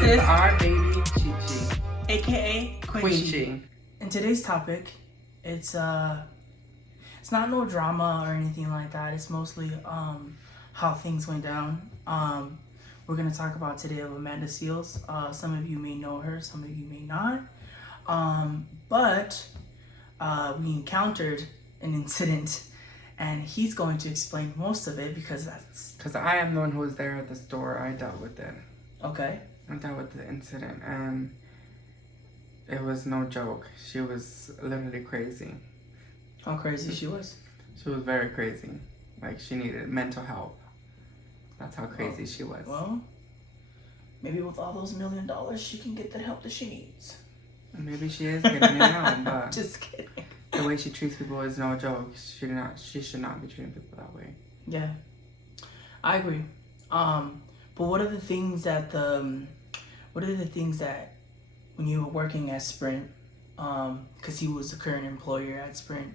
sis, our baby Chi-Chi, aka Quincy. Quincy. And today's topic, it's not no drama or anything like that. It's mostly how things went down. We're gonna talk about today of Amanda Seales. Some of you may know her, some of you may not. But we encountered an incident, and he's going to explain most of it because I am the one who was there at the store. I dealt with it. Okay. I dealt with the incident, and it was no joke. She was literally crazy. How crazy she was? She was very crazy. Like, she needed mental help. That's how crazy she was. Well, maybe with all those $1 million, she can get the help that she needs. Maybe she is getting it now, but just kidding. The way she treats people is no joke. She should not be treating people that way. Yeah, I agree. But what are the things that when you were working at Sprint, because he was the current employer at Sprint,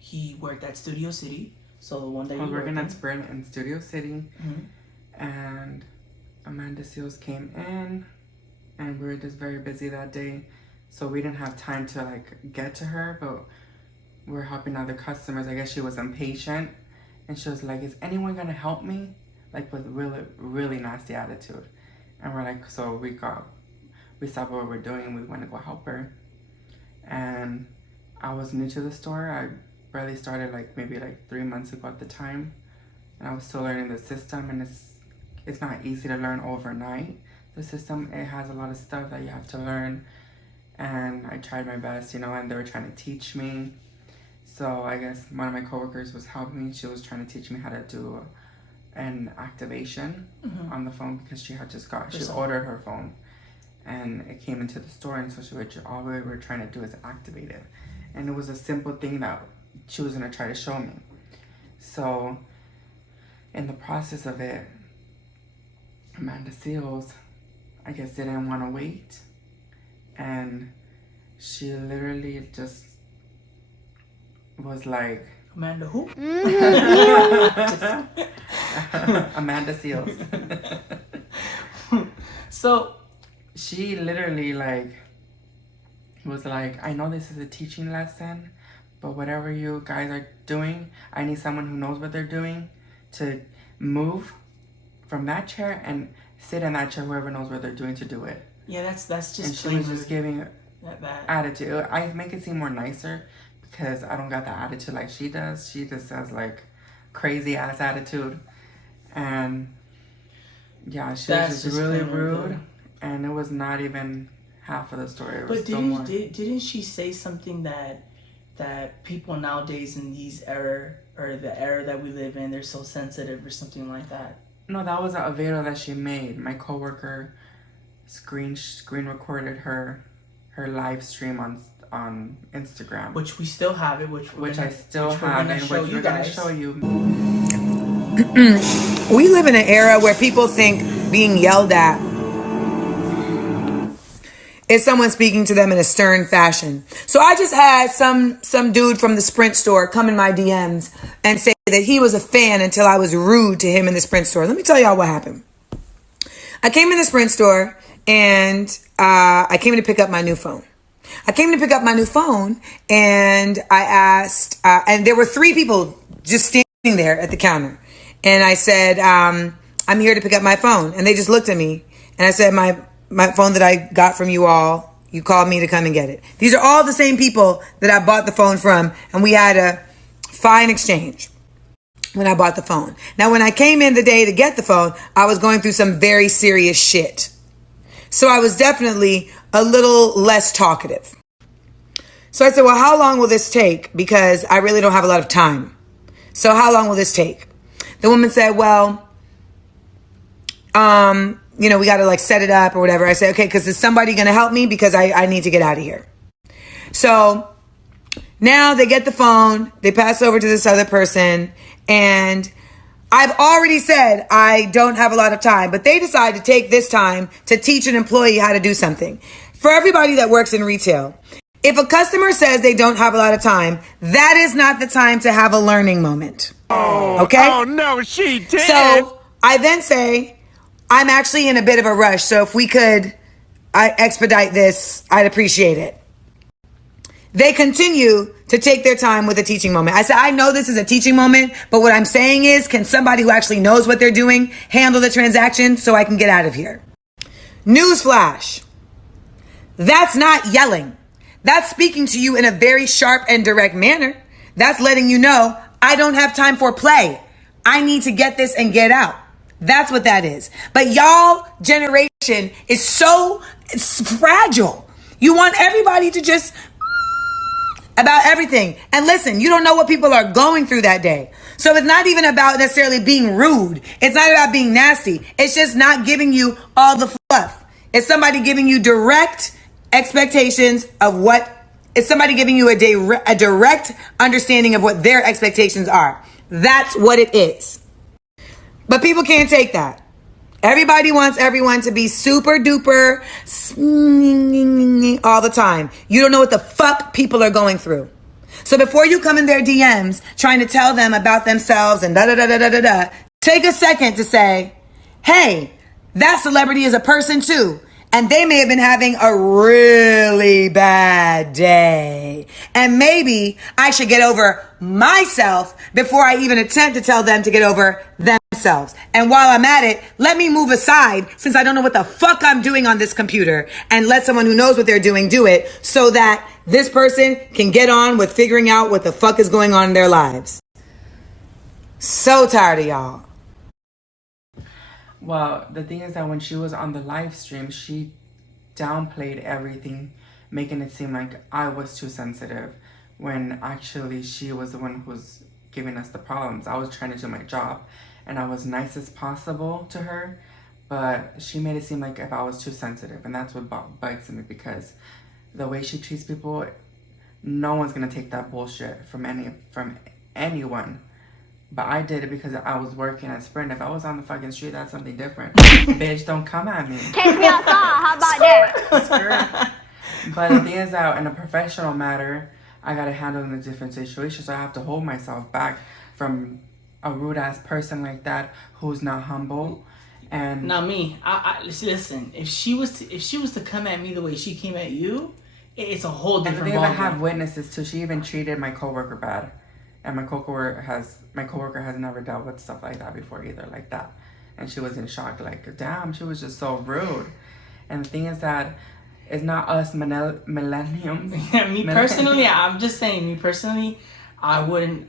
he worked at Studio City. So the one that I was working at Sprint in Studio City, and Amanda Seales came in, and we were just very busy that day, so we didn't have time to get to her, but we were helping other customers. I guess she was impatient, and she was like, "Is anyone gonna help me?" With really, really nasty attitude. And we're like, so we stopped what we were doing, and we went to go help her. And I was new to the store. I barely started maybe 3 months ago at the time, and I was still learning the system, and it's not easy to learn overnight. The system, it has a lot of stuff that you have to learn, and I tried my best, and they were trying to teach me. So I guess one of my coworkers was helping me. She was trying to teach me how to do an activation on the phone, because she had just she ordered her phone, and it came into the store, and so all we were trying to do is activate it, and it was a simple thing that she was going to try to show me. So in the process of it, Amanda Seales, I guess, didn't want to wait, and she literally just was like, Amanda who? Amanda Seales. So she literally was like, "I know this is a teaching lesson, but whatever you guys are doing, I need someone who knows what they're doing to move from that chair and sit in that chair, whoever knows what they're doing, to do it." Yeah, that's just. And she was just giving that bad attitude. I make it seem more nicer because I don't got that attitude like she does. She just has crazy ass attitude, and yeah, she was just really rude, and it was not even half of the story. But didn't she say something that people nowadays in these era, or the era that we live in, they're so sensitive or something like that? No, that was a video that she made. My coworker screen recorded her live stream on Instagram, which we still have it, which I still have, and which we're gonna show you. We live in an era where people think being yelled at is someone speaking to them in a stern fashion. So I just had some dude from the Sprint store come in my DMs and say that he was a fan until I was rude to him in the Sprint store. Let me tell y'all what happened. I came in the Sprint store, and I came to pick up my new phone. And I asked, and there were 3 people just standing there at the counter. And I said, I'm here to pick up my phone. And they just looked at me. And I said, my phone that I got from you all, you called me to come and get it. These are all the same people that I bought the phone from. And we had a fine exchange when I bought the phone. Now, when I came in the day to get the phone, I was going through some very serious shit. So I was definitely a little less talkative. So I said, well, how long will this take? Because I really don't have a lot of time. So how long will this take? The woman said, well, we got to set it up or whatever. I said, okay, because is somebody going to help me? Because I need to get out of here. So now they get the phone, they pass over to this other person, and I've already said I don't have a lot of time, but they decide to take this time to teach an employee how to do something. For everybody that works in retail, if a customer says they don't have a lot of time, that is not the time to have a learning moment. Okay? Oh, no, she did. So I then say, I'm actually in a bit of a rush, so if we could expedite this, I'd appreciate it. They continue to take their time with a teaching moment. I said, I know this is a teaching moment, but what I'm saying is, can somebody who actually knows what they're doing handle the transaction so I can get out of here? Newsflash. That's not yelling. That's speaking to you in a very sharp and direct manner. That's letting you know, I don't have time for play. I need to get this and get out. That's what that is. But y'all generation is so fragile. You want everybody to just about everything. And listen, you don't know what people are going through that day. So it's not even about necessarily being rude. It's not about being nasty. It's just not giving you all the fluff. It's somebody giving you direct expectations of what, it's somebody giving you a direct understanding of what their expectations are. That's what it is. But people can't take that. Everybody wants everyone to be super duper all the time. You don't know what the fuck people are going through. So before you come in their DMs trying to tell them about themselves and da-da-da-da-da-da, take a second to say, hey, that celebrity is a person too. And they may have been having a really bad day. And maybe I should get over myself before I even attempt to tell them to get over themselves. And while I'm at it, let me move aside, since I don't know what the fuck I'm doing on this computer, and let someone who knows what they're doing do it, so that this person can get on with figuring out what the fuck is going on in their lives. So tired of y'all. Well, the thing is that when she was on the live stream, she downplayed everything, making it seem like I was too sensitive, when actually she was the one who was giving us the problems. I was trying to do my job, and I was nice as possible to her, but she made it seem like if I was too sensitive, and that's what bugs me, because the way she treats people, no one's gonna take that bullshit from anyone. But I did it because I was working at Sprint. If I was on the fucking street, that's something different. Bitch, don't come at me. Take me outside. How about that? But the thing is that in a professional matter, I gotta handle in a different situation. So I have to hold myself back from a rude ass person like that who's not humble. And now me, I listen. If she was to come at me the way she came at you, it's a whole different. And the thing is, I have witnesses too. She even treated my coworker bad. And my coworker has never dealt with stuff like that before either, like that. And she was in shock, like, damn, she was just so rude. And the thing is that it's not us millenniums. Yeah, me personally, I'm just saying, me personally, I would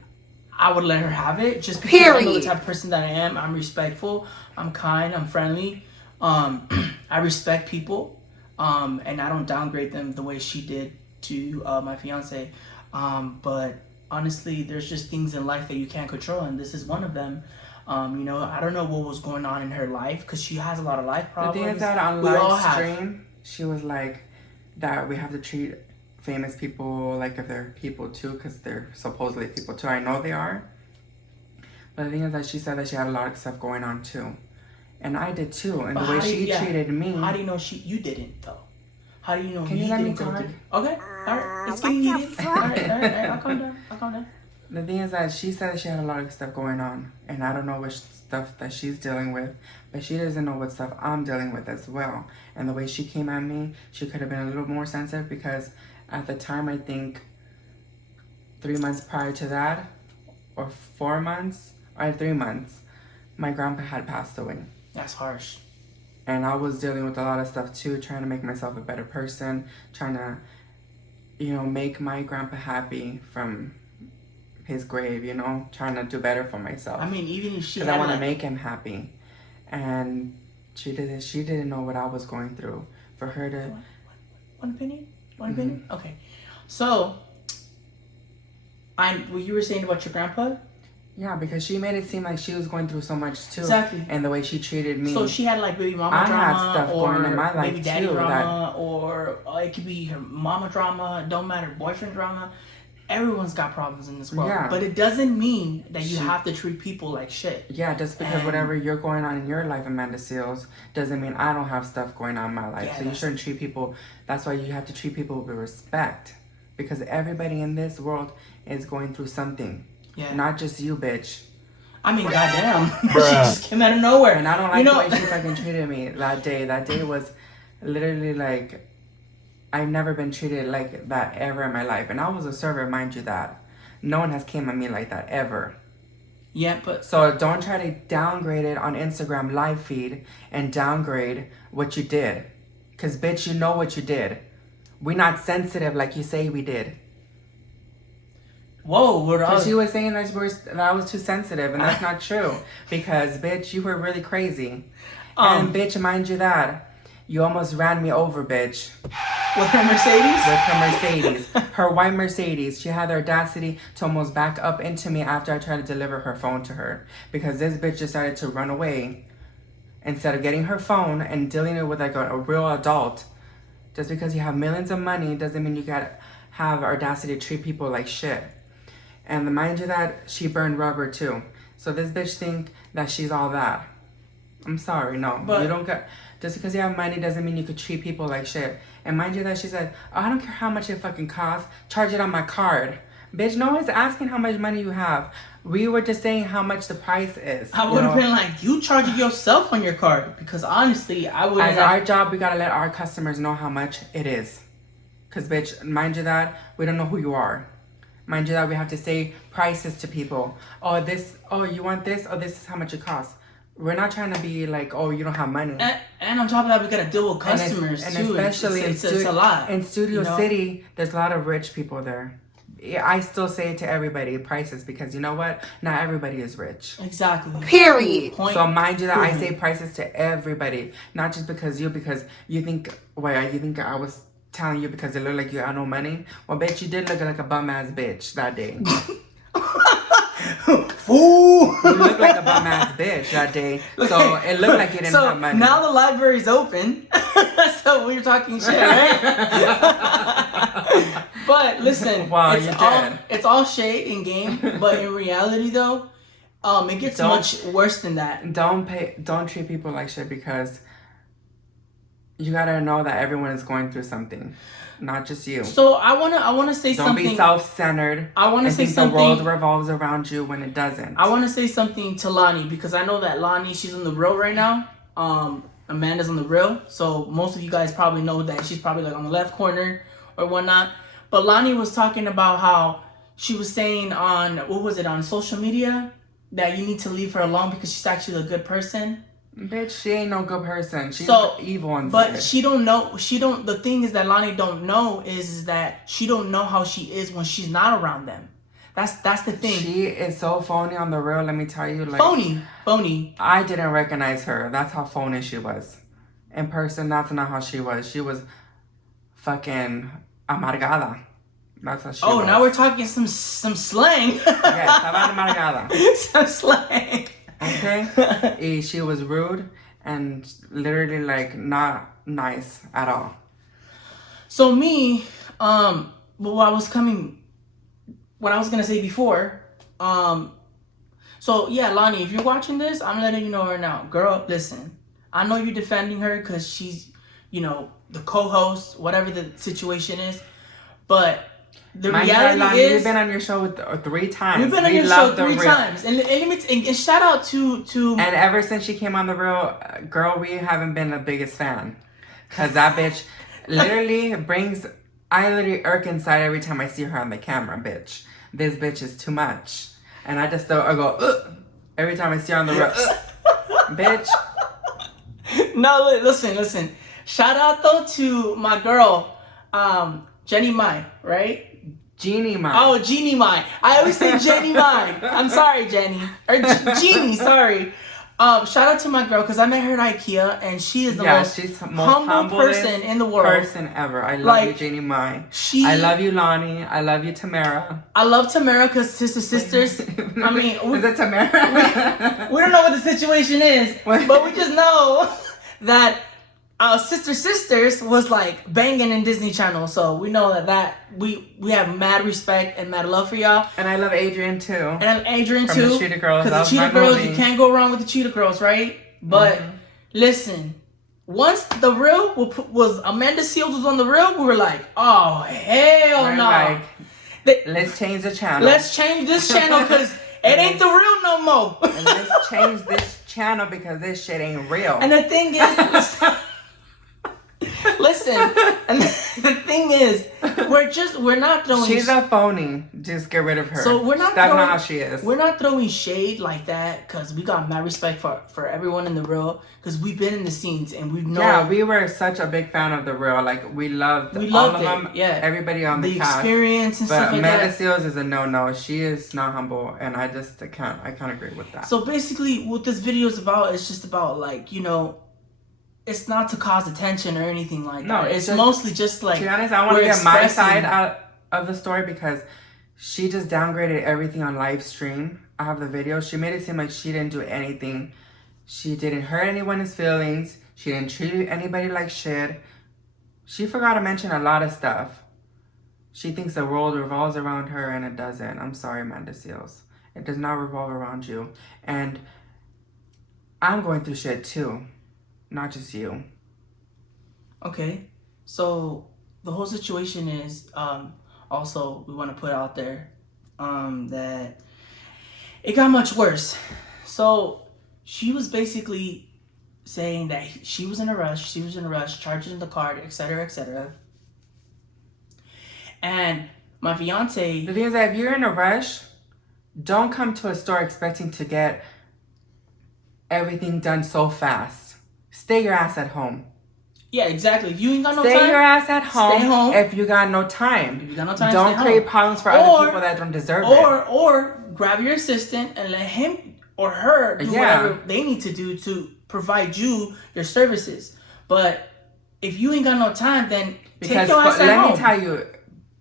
let her have it, just because I know the type of person that I am. I'm respectful, I'm kind, I'm friendly. I respect people, and I don't downgrade them the way she did to my fiance. But honestly, there's just things in life that you can't control, and this is one of them. I don't know what was going on in her life, because she has a lot of life problems. The thing is that on live stream, she was like that we have to treat famous people like if they're people too, because they're supposedly people too. I know they are. But the thing is that she said that she had a lot of stuff going on too. And I did too. And the way she treated me. How do you know you didn't though? How do you know Can you let me talk? Okay, alright. It's getting heated. Alright, I'll calm down. The thing is that she said that she had a lot of stuff going on. And I don't know which stuff that she's dealing with. But she doesn't know what stuff I'm dealing with as well. And the way she came at me, she could have been a little more sensitive, because at the time, I think 3 months prior to that, or 4 months, or 3 months, my grandpa had passed away. That's harsh. And I was dealing with a lot of stuff too, trying to make myself a better person, trying to, make my grandpa happy from his grave, trying to do better for myself. I mean, even if she, because I want to make him happy, and she didn't know what I was going through. For her to, one opinion. Okay, so what you were saying about your grandpa. Yeah, because she made it seem like she was going through so much too. Exactly. And the way she treated me. So she had like baby mama drama, had stuff or going in my life baby daddy too, drama, or it could be her mama drama. Don't matter, boyfriend drama. Everyone's got problems in this world. Yeah. But it doesn't mean that you have to treat people like shit. Yeah, just because whatever you're going on in your life, Amanda Seals, doesn't mean I don't have stuff going on in my life. Yeah, so you shouldn't treat people. That's why you have to treat people with respect. Because everybody in this world is going through something. Yeah. Not just you, bitch. I mean, goddamn, she just came out of nowhere. And I don't like the way she fucking treated me that day. That day was literally like, I've never been treated like that ever in my life. And I was a server, mind you that. No one has came at me like that ever. Yeah, but... So don't try to downgrade it on Instagram live feed and downgrade what you did. Because, bitch, you know what you did. We're not sensitive like you say we did. Whoa, what Because she was saying that I was too sensitive, and that's not true. Because, bitch, you were really crazy. And, bitch, mind you that, you almost ran me over, bitch. With her Mercedes? With her Mercedes. Her white Mercedes. She had the audacity to almost back up into me after I tried to deliver her phone to her. Because this bitch decided to run away. Instead of getting her phone and dealing it with like a real adult. Just because you have millions of money doesn't mean you gotta have audacity to treat people like shit. And mind you that she burned rubber too. So this bitch think that she's all that. I'm sorry, no. But you don't get... Just because you have money doesn't mean you could treat people like shit. And mind you that she said, oh, I don't care how much it fucking costs. Charge it on my card. Bitch, no one's asking how much money you have. We were just saying how much the price is. I would have been like, you charge it yourself on your card. Because honestly, I would have... As our job, we gotta let our customers know how much it is. Because, bitch, mind you that, we don't know who you are. Mind you that we have to say prices to people. Oh, this, oh, you want this? Oh, this is how much it costs. We're not trying to be like, oh, you don't have money. And on top of that, we gotta deal with customers and too. Especially it's a lot. In Studio City, there's a lot of rich people there. I still say to everybody prices because you know what? Not everybody is rich. Exactly. Period. So mind you that I say prices to everybody, not just because you think I was telling you because it looked like you had no money. Well, bitch, you did look like a bum ass bitch that day. Fool! You looked like a bum ass bitch that day. So it looked like you didn't have money. Now the library's open. So we're talking shit, right? But listen, wow, it's all shade in game, but in reality though, it gets much worse than that. Don't treat people like shit because you gotta know that everyone is going through something, not just you. So I wanna say something. Don't be self-centered. I wanna say something. The world revolves around you when it doesn't. I wanna say something to Lonnie because I know that Lonnie, she's on the real right now. Amanda's on the real, so most of you guys probably know that she's probably like on the left corner or whatnot. But Lonnie was talking about how she was saying on on social media that you need to leave her alone because she's actually a good person. Bitch, she ain't no good person. She's evil and but she don't know. The thing is that Lonnie don't know is that she don't know how she is when she's not around them. That's the thing. She is so phony on the real. Let me tell you, like phony. I didn't recognize her. That's how phony she was. In person, that's not how she was. She was fucking amargada. That's how she was. Oh, now we're talking some slang. Yes, amargada. Some slang. Okay. She was rude and literally like not nice at all. So me, what I was gonna say before, so yeah, Lonnie, if you're watching this, I'm letting you know right now, girl, listen, I know you're defending her because she's, the co-host, whatever the situation is, but the reality is, we've been on your show 3 times. We've been on your show 3 times, and shout out to. And ever since she came on the real, girl, we haven't been the biggest fan, cause that bitch literally I literally irk inside every time I see her on the camera, bitch. This bitch is too much, and I go ugh, every time I see her on the real, bitch. No, listen. Shout out though to my girl, Jenny Mai, right? Jeannie Mai. Oh, Jeannie Mai. I always say Jenny Mai. I'm sorry, Jenny. Or Jeannie, sorry. Shout out to my girl because I met her at IKEA and she is the most humble person in the world. Person ever. I love you, Jeannie Mai. I love you, Lonnie. I love you, Tamara. I love Tamara because sisters. I mean, is it Tamara? we don't know what the situation is, but we just know that sisters was like banging in Disney Channel, so we know that we have mad respect and mad love for y'all. And I love Adrian too. And I love Adrian from too. The Cheetah Girls. Because the Cheetah Girls, you can't go wrong with the Cheetah Girls, right? But listen, once the real was Amanda Seals was on the real, we were like, oh hell no! Like, let's change the channel. Let's change this channel because it ain't the real no more. And let's change this channel because this shit ain't real. And the thing is, listen, and the thing is, we're not throwing. She's a phony. Just get rid of her. So we're not. That's not how she is. We're not throwing shade like that because we got mad respect for everyone in the real because we've been in the scenes and we know. Yeah, we were such a big fan of the real. Like we loved all of them. Yeah, everybody on the cast. Experience and stuff like that. But Amanda Seals is a no. She is not humble, and I can't agree with that. So basically, what this video is about is just about like it's not to cause attention or anything like that. No, it's just, mostly just like. To be honest, I want to get my side out of the story because she just downgraded everything on live stream. I have the video. She made it seem like she didn't do anything. She didn't hurt anyone's feelings. She didn't treat anybody like shit. She forgot to mention a lot of stuff. She thinks the world revolves around her and it doesn't. I'm sorry, Amanda Seals. It does not revolve around you. And I'm going through shit too. Not just you. Okay. So the whole situation is also we want to put out there that it got much worse. So she was basically saying that she was in a rush, charging the card, etc., etc. And my fiance... The thing is that if you're in a rush, don't come to a store expecting to get everything done so fast. Stay your ass at home. Yeah, exactly. If you ain't got no time... Stay your ass at home. Stay home. If you got no time. If you got no time, don't create problems for other people that don't deserve it. Or grab your assistant and let him or her do whatever they need to do to provide you your services. But if you ain't got no time, then take your ass at home. Let me tell you,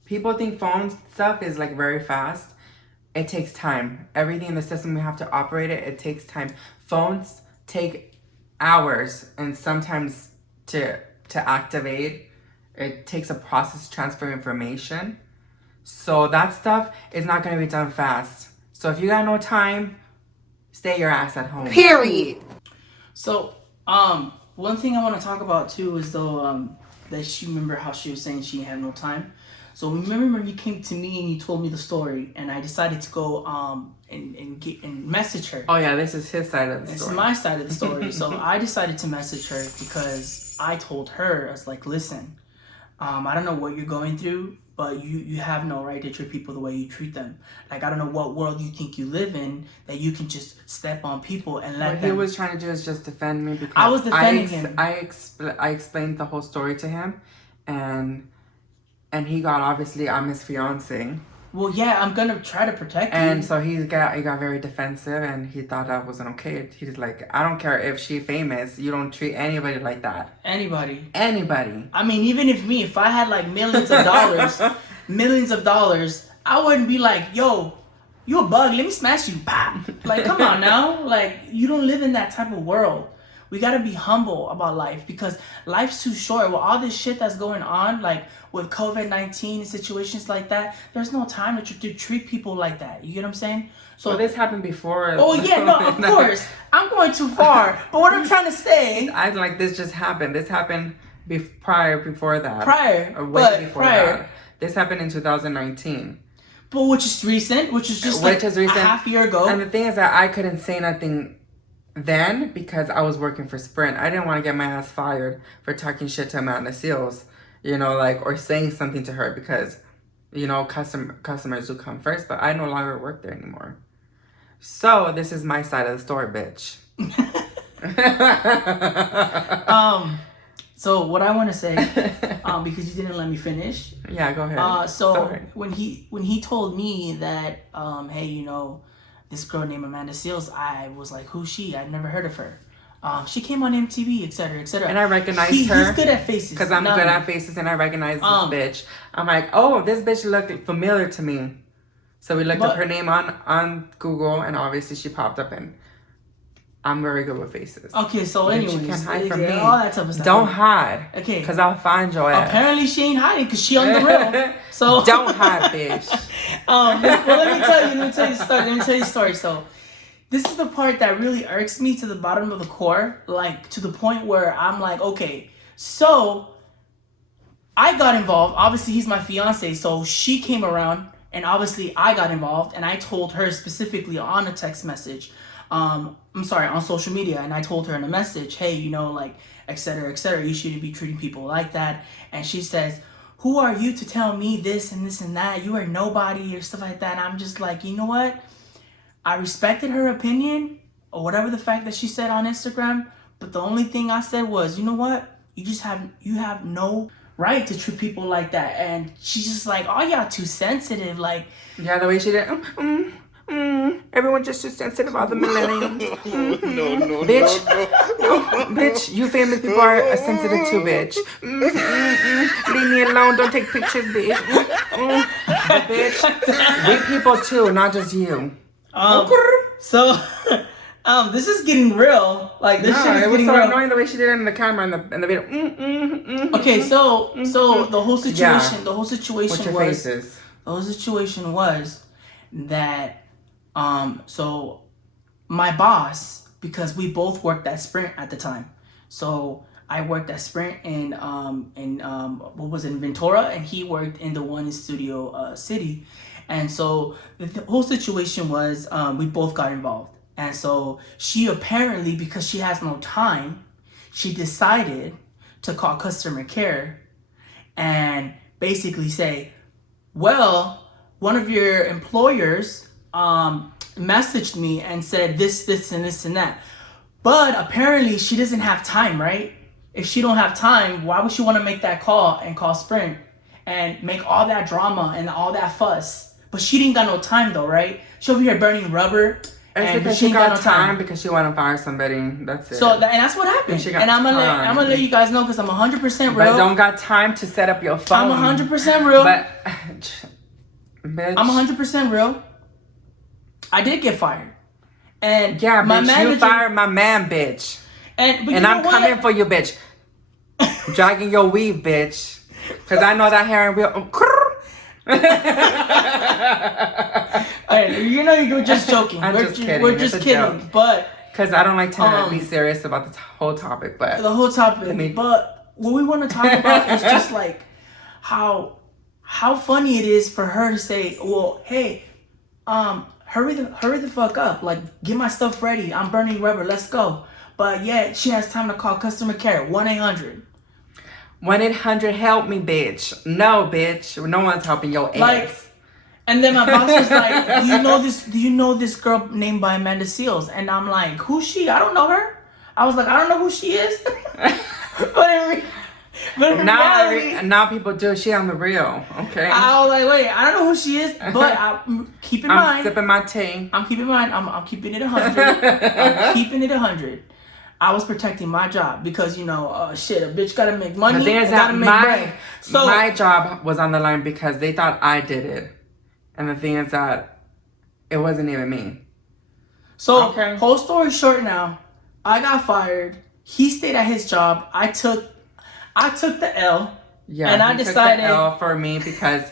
people think phone stuff is like very fast. It takes time. Everything in the system we have to operate it takes time. Phones take hours and sometimes to activate. It takes a process to transfer information. So that stuff is not going to be done fast. So if you got no time, stay your ass at home. Period. So, one thing I want to talk about too is though, that she remember how she was saying she had no time. So remember when you came to me and you told me the story and I decided to go, and message her. Oh yeah, this is his side of the story. This is my side of the story. So I decided to message her because I told her, I was like, listen, I don't know what you're going through, but you have no right to treat people the way you treat them. Like, I don't know what world you think you live in that you can just step on people and let them. What he was trying to do is just defend me because I was defending him. I explained the whole story to him, and he got, obviously, I'm his fiance. Well, yeah, I'm gonna try to protect you. And so he got very defensive, and he thought that wasn't okay. He's like, I don't care if she's famous. You don't treat anybody like that. Anybody. I mean, even if I had like millions of dollars, I wouldn't be like, yo, you a bug. Let me smash you. Bah. Like, come on now. Like, you don't live in that type of world. We gotta be humble about life because life's too short. With all this shit that's going on, like with COVID-19 and situations like that, there's no time to treat people like that. You get what I'm saying? So this happened before. Oh yeah, no, of course. I'm going too far. But what I'm trying to say, I like this just happened. This happened before that. Prior. This happened in 2019. But which is recent, which is just a half year ago. And the thing is that I couldn't say nothing then because I was working for Sprint. I didn't want to get my ass fired for talking shit to Amanda Seals, or saying something to her because, customers do come first, but I no longer work there anymore. So this is my side of the story, bitch. So what I want to say, because you didn't let me finish. Yeah, go ahead. Sorry. when he told me that, hey, this girl named Amanda Seals, I was like, who's she? I'd never heard of her. She came on MTV, etc., etc. And I recognized her. He's good at faces. Because I'm good at faces and I recognize this bitch. I'm like, oh, this bitch looked familiar to me. So we looked up her name on Google and obviously she popped up and I'm very good with faces. Okay, so anyways. You can't hide from me. All that type of stuff. Don't hide. Okay. Because I'll find your ass. Apparently she ain't hiding because she on the real. So don't hide, bitch. Well, let me tell you the story. So this is the part that really irks me to the bottom of the core, like to the point where I'm like, okay, so I got involved. Obviously, he's my fiance, so she came around and obviously I got involved, and I told her specifically on a text message, on social media, and I told her in a message, hey, like, et cetera, you shouldn't be treating people like that. And she says, who are you to tell me this and this and that? You are nobody, or stuff like that. And I'm just like, you know what? I respected her opinion, or whatever the fact that she said on Instagram, but the only thing I said was, you know what? You have no right to treat people like that. And she's just like, oh, y'all too sensitive. Like, yeah, the way she did. Everyone just too sensitive about the millennials. No, bitch. Bitch, you famous people are sensitive too, bitch. Leave me alone. Don't take pictures, bitch. Bitch, we people too, not just you. So, this is getting real. Like, this shit is it was getting so real. annoying the way she did it in the camera and the video. Okay, so the whole situation, What's your faces? The whole situation was that, so my boss, because we both worked at Sprint at the time, so I worked at Sprint in Ventura, and he worked in the one in Studio City, and so the whole situation was we both got involved. And so she apparently, because she has no time, she decided to call customer care and basically say, well, one of your employers messaged me and said this, and this, and that. But apparently she doesn't have time, right? If she don't have time, why would she want to make that call and call Sprint and make all that drama and all that fuss? But she didn't got no time though, right? She over here burning rubber. It's because she got no time because she want to fire somebody. That's it. So and that's what happened. And I'm gonna let you guys know because I'm 100% real. But don't got time to set up your phone. I'm 100% real. But bitch, I'm 100% real. I did get fired. And yeah, my bitch, manager, you fired my man, bitch. And I'm coming for you, bitch. Dragging your weave, bitch. Because I know that hair and real. You're just joking. I'm just kidding. We're just kidding. Joke. But because I don't like to be serious about the whole topic. But the whole topic. But what we want to talk about is just like how funny it is for her to say, well, hey, hurry the fuck up. Like, get my stuff ready. I'm burning rubber. Let's go. But yet she has time to call customer care. 1-800. 1-800 help me, bitch. No, bitch. No one's helping your ass. Like, and then my boss was like, do you know this girl named by Amanda Seals? And I'm like, who's she? I don't know her. I was like, I don't know who she is. but in reality, now people do. She on the real. Okay. I was like, wait, I don't know who she is, but keep in mind. I'm sipping my tea. I'm keeping mine. I'm keeping it 100. I'm keeping it 100. I was protecting my job because, shit, a bitch gotta make money. Gotta make bread. So my job was on the line because they thought I did it. And the thing is that it wasn't even me. So, whole story short now, I got fired. He stayed at his job. I took the L. Yeah, and I decided took the L for me because